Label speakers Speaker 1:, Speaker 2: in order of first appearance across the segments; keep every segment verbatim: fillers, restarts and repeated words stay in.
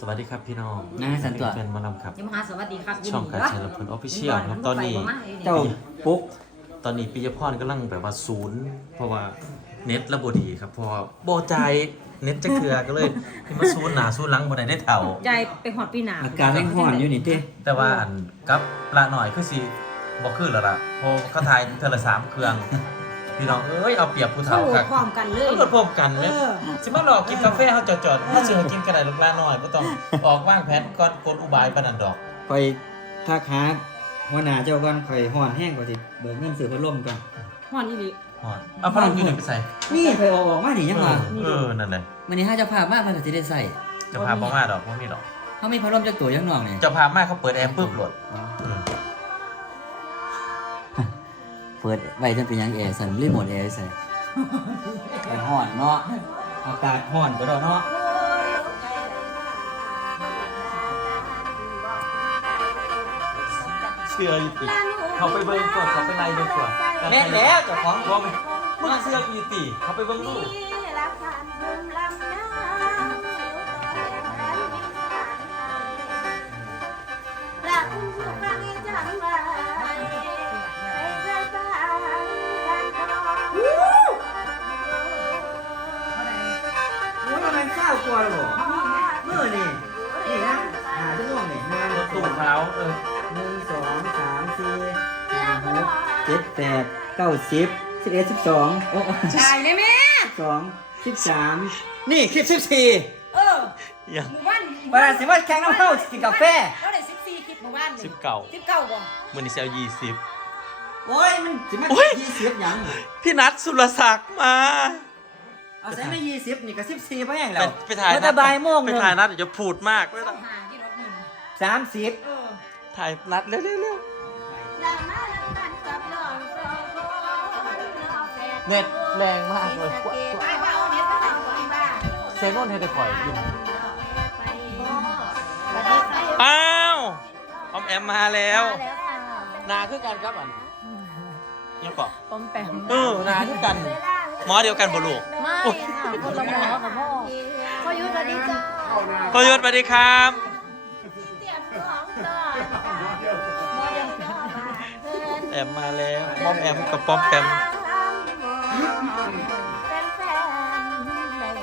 Speaker 1: วัสดีครับพี่น้อง
Speaker 2: นะสันตัว
Speaker 1: เป็นมานำครับ
Speaker 3: ยมหาสวัสดีครับ
Speaker 1: ช่องการชัยลำเพลินออฟฟิเชียลครับตอนนี้
Speaker 2: เจ้าปุ๊ก
Speaker 1: ตอนนี้ปิยพรกำลังแบบว่าศูนย์เพราะว่าเน็ตระบบดีครับเพราะว่าโบใจายเน็ตจะเกลือก็เลยมาศูนย์หนาศูนย์หลังบ่ได้ได้เท่า
Speaker 3: ใจไปหอดปีหนา
Speaker 2: อาการแรงห่อนอยู่นี่ติ
Speaker 1: แต่ว่าอันกับละหน่อยคือสิบ่คือแล้วล่ะเพราะเขาถ่ายเทอละสามเครื่องพี่น้องเอ้ยเอาเปรียบผู้
Speaker 3: เขา
Speaker 1: เฒ่า
Speaker 3: โหล
Speaker 1: ครั
Speaker 3: ด
Speaker 1: บ
Speaker 3: พร้อมกันเลย
Speaker 1: เขาโหลดพร้อมกันไหม
Speaker 3: เออ
Speaker 1: สิมาหลอกกินกาแฟเฮาจอดๆถ้าสิให้กินกระไดลูกละหน่อยบ่ต้องออกวางแผนก่อนกลอุบายปานนั้นดอก
Speaker 2: คอยทักหาหัวหน้าเจ้าก่อนคอยห่อนแห้งกว่าสิเบิกเงินซื้อพัดลมก่อน
Speaker 3: หอนอีหลี
Speaker 1: ฮอดเอาพัดลมอยู่ไหนไปใส่
Speaker 2: นี่คอยออกออกมานี่ยัง
Speaker 1: เอ
Speaker 2: ว่า
Speaker 1: อเออนั่นแหละ
Speaker 2: วันนี้ห้าเจ้าภาพมากมันก็สิได้ใส่
Speaker 1: จะพาบ่มาดอกบ่มีดอก
Speaker 2: เขามีพัดลมจากตัวยังน้องนี่
Speaker 1: จะพามาเขาเปิดแอร์ปึ๊บโหลดอืม
Speaker 2: เปิดไว้จนเป็นหยังแอร์สั่นรีโมทแอร์ใส่ไอ้ห่อนเนาะอากาศห่อนก็ดอกเนาะ
Speaker 1: เชื่ออยู่ติเขาไปเบิ่งก่อนเขาไปไล่เบิ่งก่อน
Speaker 2: แม่นแล้วเจ้าของ
Speaker 1: ว่ามึงมึงเชื่ออยู่ติเขาไปเบิ่งดู
Speaker 2: โอ้ยมันเศร้ากว่าหรอเมื่อนี่นี่นะหาที่ม่วงนี่หนึ่ง
Speaker 1: รถตู้เท้าเออ
Speaker 2: หนึ่งสองสามสี่ห้าหกเจ็ดแปดเก้าสิบสิบเอ็ดสิบสองโอ้
Speaker 3: ตายเลยแม่
Speaker 2: สองสิบสามนี่คลิปสิบสี่
Speaker 3: เออ
Speaker 1: ยัง
Speaker 3: หมู่บ้าน
Speaker 2: วันนั้นสิว่าแข่งน้ำเข้ากินกาแฟ
Speaker 3: เราได้สิบสี่คลิปหมู่บ้าน
Speaker 1: สิบเก้า
Speaker 3: สิบเก้าบ่
Speaker 1: มื้อนี้เซลยี่สิบ
Speaker 2: โอ้ยมันสิมา
Speaker 1: โอ้ย
Speaker 2: ยี่สิบหยัง
Speaker 1: พี่นัทสุรศักดิ์มา
Speaker 2: เอาใส่ไม่ยี่สิบนี่ก็สิบสี่เพราะหยัง
Speaker 1: ไป
Speaker 2: แล้ว
Speaker 1: ไปถ่าย
Speaker 2: เมื่อแต่บ่ายโมงห
Speaker 1: ไป
Speaker 2: นึ่ง
Speaker 1: ถ่ายนัดเดี๋ยวจะพูดมาก
Speaker 3: สองหาที่รถหนึ่ง
Speaker 2: สามสิบ
Speaker 3: เออ
Speaker 1: ถ่ายนัดเร็วเร็วเร็วเน็ตแรงมากเลย
Speaker 3: ไปว่าเอาเน็ตไปใส่หัวไอ้บ้า
Speaker 1: เซนนให้ได้ข่อยอยู่
Speaker 3: สวัสดีค่ะ
Speaker 1: อ้าวออมแอมมาแล้ว
Speaker 3: มาแล้วค่ะ
Speaker 1: นาคือกันครับอันยังเกาะ
Speaker 3: ปอมแปม
Speaker 1: เออนาคือกัน หมอเดียวกันบ่ลูก
Speaker 3: ไม่ค่ะคนละหมอกับพ่อพ่อยุทธสวัสดีจ้า
Speaker 1: พยศสวัสดีครับ
Speaker 3: เตรียมของต่อหมอเดียวกัน
Speaker 1: แอมมาแล้วป้อมแอมกับป้อมแปม
Speaker 3: เป็นแฟนในเหตุ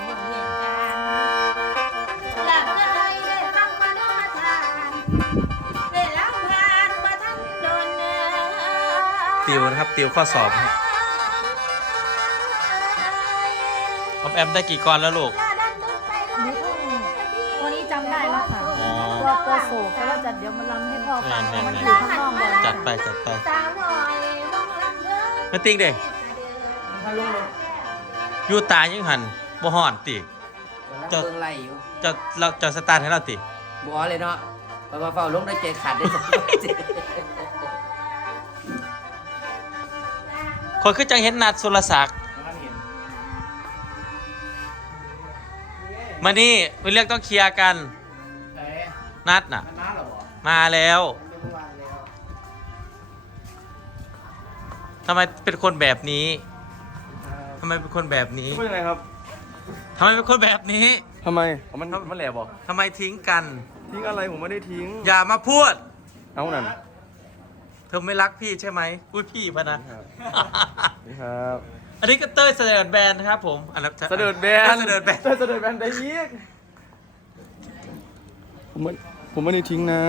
Speaker 3: การณ์หลักเลยได้ฟังมาโนทานเวลาผ่านมาทั้งโดนเนื้อ
Speaker 1: ติวนะครับติวข้อสอบครับป้อมแอมได้กี่กรแล้วลูก
Speaker 4: วันนี้จำได้แล้วค่ะ
Speaker 1: อ๋อ
Speaker 4: ตัวตัวโศกแต่ว่าจะเดี๋ยวมาลำให้พ่อฟัง
Speaker 1: แม่นๆๆ
Speaker 4: มันอยู่ข้างนอกบ่อย
Speaker 1: จัดไปจัดไป
Speaker 3: สาวหน่อยมองลำเด้อ
Speaker 1: มาติ้งเด้อยู่ตายังหันบ่ห่อนติ
Speaker 2: เจ้าเบิ่งไล่อยู่
Speaker 1: จะเราจะสตาร์ทให้เราติ
Speaker 2: บัวเลยเนาะเพราะว่าเฝ้าลงได้เจขาดได้
Speaker 1: คนคือจังเห็นนัดสุรศักดิ์มานี่เป็นเรื่องต้องเคลียร์กัน นัดน่ะ มาแล้วทำไมเป็นคนแบบนี้ทำไมเป็นคนแบบนี้
Speaker 5: พูดยังไงครับ
Speaker 1: ทำไมเป็นคนแบบนี้
Speaker 5: ทำไมอ๋อมันมันแหลบบอก
Speaker 1: ทำไมทิ้งกัน
Speaker 5: ทิ้งอะไรผมไม่ได้ทิ้ง
Speaker 1: อย่ามาพูด
Speaker 5: เอานั่น
Speaker 1: เธอไม่รักพี่ใช่ไหมอุ้ยพี่พะนะ
Speaker 5: นี่ครับ
Speaker 1: อันนี้ก็เต้ยเสด็จแบนนะครับผมอันนั้น
Speaker 5: เสด็จแบน
Speaker 1: เสด็จแบน
Speaker 5: เสด็จแบนได้ยีกผมไม่ผมไม่ได้ทิ้งนะ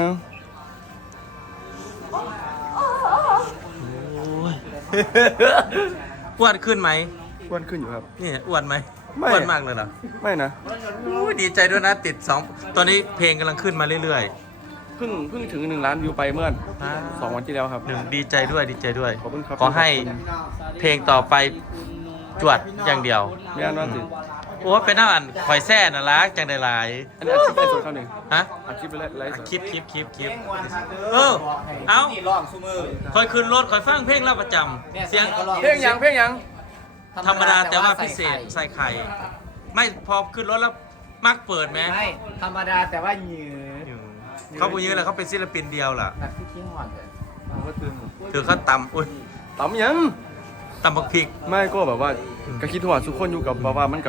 Speaker 1: โอ้ยอ้วนขึ้นไหม
Speaker 5: อ้วนขึ้นอยู่ครับ
Speaker 1: นี่อ้วนไหม
Speaker 5: ไม่
Speaker 1: อ้วนมากเลยเหรอ
Speaker 5: ไม่นะ
Speaker 1: อุ้ยดีใจด้วยนะติดสองตอนนี้เพลงกำลังขึ้นมาเรื่อย
Speaker 5: เพิ่งเพิ่งถึงหนึ่งล้านวิวไปเมื่อ
Speaker 1: ๆอ่า
Speaker 5: สองวันที่แล้วครับ
Speaker 1: หนึ่งดีใจด้วยดีใจด้วย
Speaker 5: ขอบคุณครับ
Speaker 1: ขอให้เพลงต่อไปจวดอย่างเดียว
Speaker 5: ไม่อันว่าสิ
Speaker 1: โอ้เป็นหน้าอันคอยแซ่น่ารักจังได้หลาย
Speaker 5: อันนี้อัดคลิปไลฟ์สดเขาหนึ่ง
Speaker 1: ฮะ
Speaker 5: อัดคลิปไปไลฟ์สด
Speaker 1: คลิปคลิปคลิปคลิปเออเอาคอยขึ้นรถคอยฟังเพลงเราประจำเสียง
Speaker 5: เพลงยังเพลงยัง
Speaker 1: ธรรมดาแต่ว่าพิเศษใส่ไข่ ไม่พอขึ้นรถแล้วมักเปิดไหม
Speaker 2: ไม่ธรรมดาแต่ว่าหยือ
Speaker 1: เขาพูดเยอะแล้วเขาเป็นศิลปินเดียวล่ะ
Speaker 2: หนักที่ทิ้งห่อนเลย
Speaker 5: ผมก็ตื่น
Speaker 1: ถือเขาตำอุ้ย
Speaker 5: ตำยัง
Speaker 1: ตำบักพริก
Speaker 5: ไม่ก็แบบว่ากะคิดว่าทุกคนอยู่กับแบบว่ามันกับ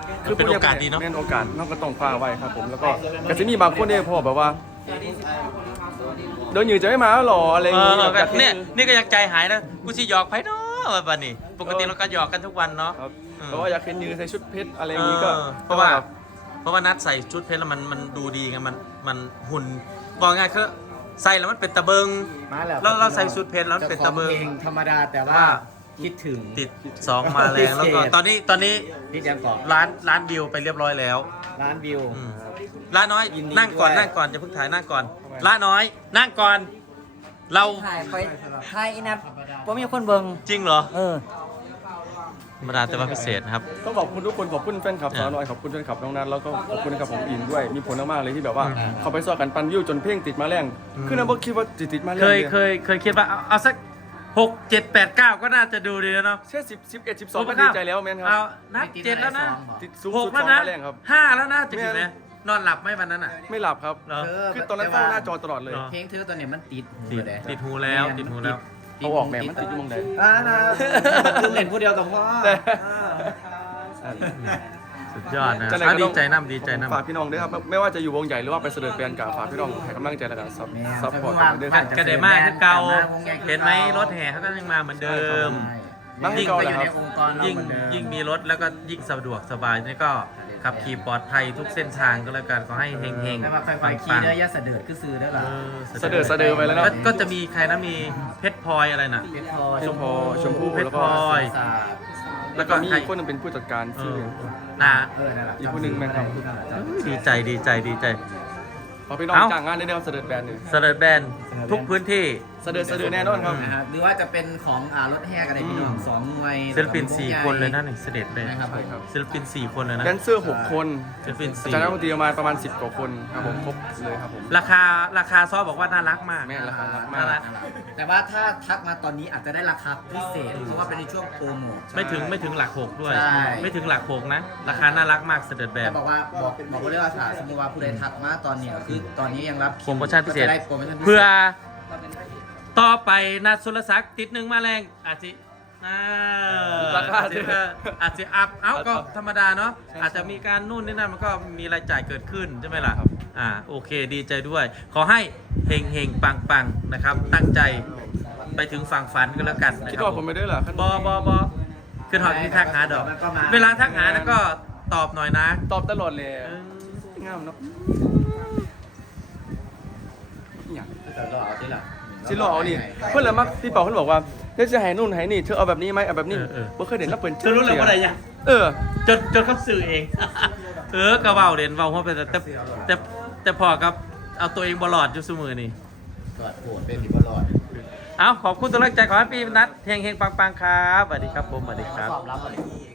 Speaker 1: เป็นโอกาสดีเนาะ
Speaker 5: เป็นโอกาสนอกก็ต้องคว้าไว้ครับผมแล้วก็ก็จะมีบางคนเนี่ยพอแบบว่าเดี๋ยวหยือจะไม่มาแล้วหรออะไรอย่าง
Speaker 1: เอ
Speaker 5: เงี้
Speaker 1: อย เออเนี่ยนี่ก็ยังใจหายนะกูสิหยอกไผเนาะว่าบัดนี้ปกติเราก็หยอกกันทุกวันเนาะ
Speaker 5: ครับ
Speaker 1: อืม
Speaker 5: เพราะว่าอยากเห็นหยือใส่ชุดเพชรอะไรอย่างงี้ก็
Speaker 1: เออเพราะว่าเพราะว่านัดใส่ชุดเพชรแล้วมันมันดูดีไงมันมันหุ่นบอกง่ายคือใส่แล้วมันเป็นตะเบิง
Speaker 2: มาแล้ว
Speaker 1: แล้วเราใส่ชุดเพชรแล้วมันเป็นตะเบิง
Speaker 2: จ้าของพลงธรรมดาแต่ว่าคิดถึง
Speaker 1: ติดสองมาแรงแล้วก็ตอนนี้ตอนนี้
Speaker 2: พี่แจมก่อน
Speaker 1: ร้านร้านวิวไปเรียบร้อยแล้ว
Speaker 2: ร้านวิว
Speaker 1: อืมร้านน้อย
Speaker 2: ยินดี
Speaker 1: นั่งก่อน
Speaker 2: ด้วย
Speaker 1: นั่งก่อนจะเพิ่งถ่ายนั่งก่อนร้านน้อย นั่งก่อน เรา
Speaker 2: ถ่ายไปถ่ายอีนับเพราะมีคนเบิ่ง
Speaker 1: จริงเหรอ
Speaker 2: เออ
Speaker 1: ธรรมดาแต่ว่าพิเศษนะครับ
Speaker 5: ต้องขอบคุณทุกคนขอบคุณแฟนคลับสาวน้อยขอบคุณแฟนคลับน้องนัทแล้วก็ขอบคุณนะครับผมอินด้วยมีผลมากๆเลยที่แบบว่า
Speaker 1: อืม
Speaker 5: เขาไปซ้อกันปันวิวจนเพลงติดมาแรง
Speaker 1: อืม
Speaker 5: คือนะบอกคิดว่าติดติดมาแรง
Speaker 1: เคยเคยเคยคิดว่าเอาเอาสักหกเจ็ดแปดเก้าก็น่าจะดูดีแล้วเนาะ
Speaker 5: แค่สิบสิบเอ็ดสิบสองก็ดีใจแล้วแมนค
Speaker 1: เอา
Speaker 5: รับ
Speaker 1: นับเจ็ดแล้วนะ
Speaker 5: ติดสูง
Speaker 1: หก
Speaker 5: สุด
Speaker 1: แล้ว
Speaker 5: สอง
Speaker 1: นะ
Speaker 5: มาแรงครับ
Speaker 1: ห้าแล้วนะจะเห็นไหมนอนหลับไหมวันนั้นอ่ะ
Speaker 5: ไม่หลับครับ
Speaker 1: เหรอ
Speaker 5: คือตอนนั้นเฝ้าหน้าจอตลอดเลย
Speaker 1: เหรอ
Speaker 2: เพลงเธอตัวเนี้ยมันติด
Speaker 1: ติดติดหูแล้วติดหูแล้ว
Speaker 5: เอาออกแม่มันติดอยู่มองใด
Speaker 2: อ่านะคือเล่นผู้เดียวกับพ่อ
Speaker 5: แต่
Speaker 1: สุดยอดนะ
Speaker 5: จะไหน
Speaker 1: อ่ะ
Speaker 5: ก็
Speaker 1: ดี
Speaker 5: ต้อง
Speaker 1: ใจน้ำดีใจน้ำ
Speaker 5: ฝากพี่น้องด้วยครับไม่ไม่ว่าจะอยู่วงใหญ่หรือว่าไปเสด็จเปลี่ยนกาฝากพี่น้องให้กำลังใจและกันซับซัพพอร์ตกันด้วยค
Speaker 1: ผั
Speaker 5: รั
Speaker 1: ด
Speaker 5: บ
Speaker 1: กระเดมากคือเก่าเห็นไหมรถแห่เขาก็ยังมาเหมือนเดิม
Speaker 5: นั่ง
Speaker 2: ยิ่ง
Speaker 5: เก่า
Speaker 2: ไป
Speaker 5: เล
Speaker 2: อย ยู่
Speaker 5: ครั
Speaker 2: ใน
Speaker 5: บ
Speaker 2: องค์กรเรา
Speaker 1: ยิ่ง
Speaker 2: เหมือนเดิม
Speaker 1: ยิ่งมีรถแล้วก็ยิ่งสะดวกสบายนี่ก็ขับขี่ปลอดภัยทุกเส้นทางก็แล้วกันขอให้เฮงเฮง
Speaker 2: แต่ว่าค่อยๆขี่เด้อย่าเสด็จคือซื้อเด้อล่ะ
Speaker 5: เสด็จเสด็จไปแล้วเนอะ
Speaker 1: ก็ก็จะมีใครนะมีเพชรพลอยอะไรน่ะ
Speaker 2: เพชรพลอย
Speaker 5: ชมพูชมพู่
Speaker 1: เพชร
Speaker 5: แล้ว
Speaker 1: พ
Speaker 5: ก็
Speaker 1: ลอย
Speaker 2: สา
Speaker 1: แล้วก็
Speaker 5: มี
Speaker 1: ใคร
Speaker 5: อีกคนหนึงเป็นผู้จัดการ
Speaker 1: เอ
Speaker 5: ชื่อ
Speaker 1: อน่ะ
Speaker 2: เออนั่นแหละ
Speaker 5: อีกคนหนึ่งแม่นครับ
Speaker 1: ดีใจดีใจดีใจ
Speaker 5: พอพี่น้อง
Speaker 1: เอ้า
Speaker 5: จ้างงานได้นะครับเสด็จแบรนด์หนึ่ง
Speaker 1: เสด็จแบนทุกพื้นที่
Speaker 5: เสด็จเสด็จแน่นอนครับ
Speaker 2: นะฮะหรือว่าจะเป็นของอ่ารถแห่กันเลยพี่น้องสองหน่วย
Speaker 1: ศิลปินสี่คนเลยนะนี่เสด็จแบน
Speaker 2: นะครับ
Speaker 5: ใช่ครับ
Speaker 1: ศิลปินสี่คนเลยนะ
Speaker 5: แดนเซอร์หกคน
Speaker 1: ศิลปิน
Speaker 5: อา
Speaker 1: สี่
Speaker 5: จารย์นักดนตรีประมาณประมาณสิบกว่าคนครับผมครบเลยครับผม
Speaker 1: ราคาราคาซอบอกว่าน่ารักมาก
Speaker 5: แม่ราคารักมา
Speaker 1: น่ารั
Speaker 5: ก
Speaker 1: ก
Speaker 2: แต่ว่าถ้าทักมาตอนนี้อาจจะได้ราคาพิเศษ เพราะว่าเป็นในช่วงโปรโมท
Speaker 1: ไม่ถึงไม่ถึงหลักหกด้วย
Speaker 2: ใช่
Speaker 1: ไม่ถึงหลักหกนะ ราคาน่ารักมากเสด็จแบ
Speaker 2: แต่
Speaker 1: น
Speaker 2: บอกว่าบอกบอกว่าเรียกว่าสมมติว่าผู้ใดทักมาตอนเนี้ยคือตอนนี้ยังรับคิว
Speaker 1: โปรโมชั่นพิเศษ
Speaker 2: ก็จะได้โปรโมชั่นพิเศษ
Speaker 1: เพื่อต่อไปนัดสุรศักดิ์ติดหนึ่งมาแรงอาจจะอ่า
Speaker 5: ราคา
Speaker 1: อาจจะอาจจะอัพเอ้าก็ธรรมดาเนาะอาจจะมีการนู่นนี่นั่นมันก็มีรายจ่ายเกิดขึ้นใช่ไหมล่ะอ่าโอเคดีใจด้วย ขอให้เฮงเฮงปังปังนะครับ ตั้งใจไปถึงฝั่งฝันก็แล้วกันนะ
Speaker 5: คิด
Speaker 1: ครับ
Speaker 5: ว่าผมไม่ได้เหรอขั้น
Speaker 1: บอบอบอขึ้นหอดที่ทักหาดอก เวลาทักหาแล้วก็ตอบหน่อยนะ
Speaker 5: ตอบตลอดเลย
Speaker 1: เออ
Speaker 5: งามเนาะอย่าง
Speaker 2: แต่เราเอาที่ละ
Speaker 5: สิหล่อเอานี่เพื่อนเลยมักพี่เป่าเพื่อนบอกว่าเดี๋ยวจะให้นู่นให้นี่เธอเอาแบบนี้ไหมเอาแบบนี้เมื่อเคยเห็นแล้วเปิด
Speaker 1: จะรู้เลยว่าอะไรยัง
Speaker 5: เออ
Speaker 1: จนจนเขาสื่อเอง เออกระเบาเด่นเบาเพราะเป็นแต่แต่แต่แต่พอครับเอาตัวเองบอลอดอยู่เสมอนี่
Speaker 2: กอดโกรธเป็นที่บลอด
Speaker 1: เอาขอบคุณตัวแรกใจขอให้พี่นัทเฮงเฮงปังปังครับสวัสดีครับผมสวัสดีครับ
Speaker 2: ตอบรับอะไร